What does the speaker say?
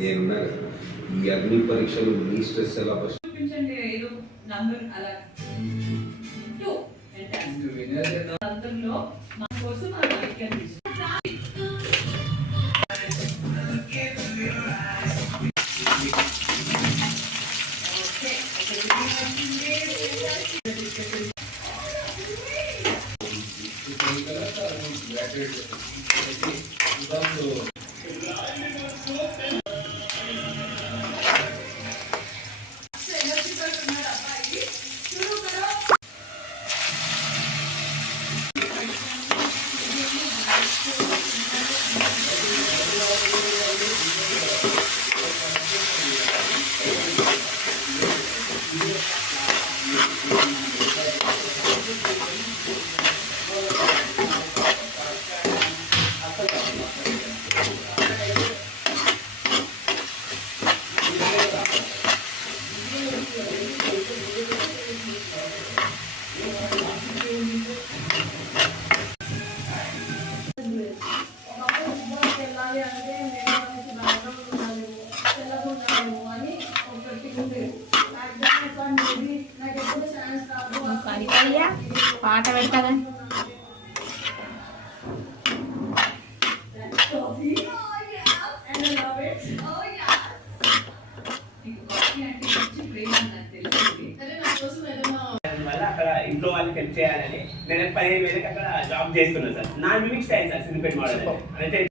నేనున్నా ఈ అగ్ని పరీక్షలు మీ స్ట్రెస్ ఎలా చూపించండి ఏదో నంబర్ అలా 2 అందులో మన కోసం మన వైఖరి పాట పెడతాగా అక్కడ ఇంట్లో వాళ్ళకి హెల్ప్ చేయాలని నేను 15,000 అక్కడ జాబ్ చేస్తున్నాను సార్. నా యూనిక్ స్టైల్ సార్ సిద్దిపేట మోడల్ అయితే